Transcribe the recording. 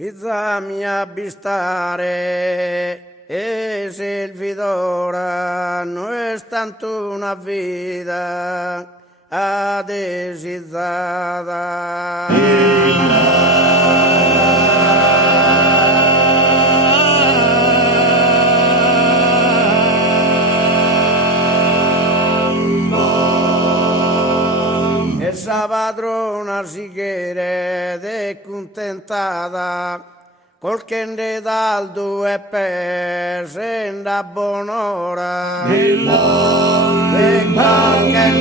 Pizza mia bistare e servidora non è tanto una vita adesizzata. Essa padrona si chiede ed è contentata col che ne dal due pese in da buon'ora e qualche